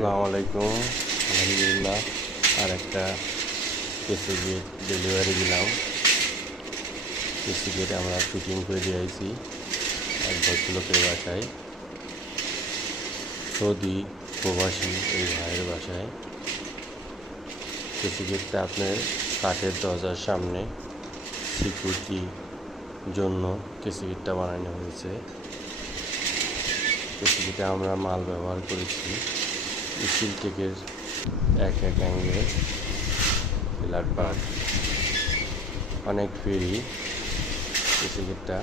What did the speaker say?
আসসালামু আলাইকুম। আলহামদুলিল্লাহ, আর একটা কেসি গেট ডেলিভারি দিলাম। কেসি গেট আমরা ফিটিং করে দিয়ে আইছি এক ভদ্রলোকের বাসায়, সৌদি প্রবাসী এই ভাইয়ের বাসায়। কেসি গেটটা আপনার কাঠের দরজার সামনে সিকিউরিটির জন্য কেসি গেটটা বানানো হয়েছে। কেসি গেটে আমরা মাল ব্যবহার করেছি স্টিল টেকের এক অ্যাঙ্গেল পিলার পার্ট, অনেক ফ্রি কেসি গেটটা।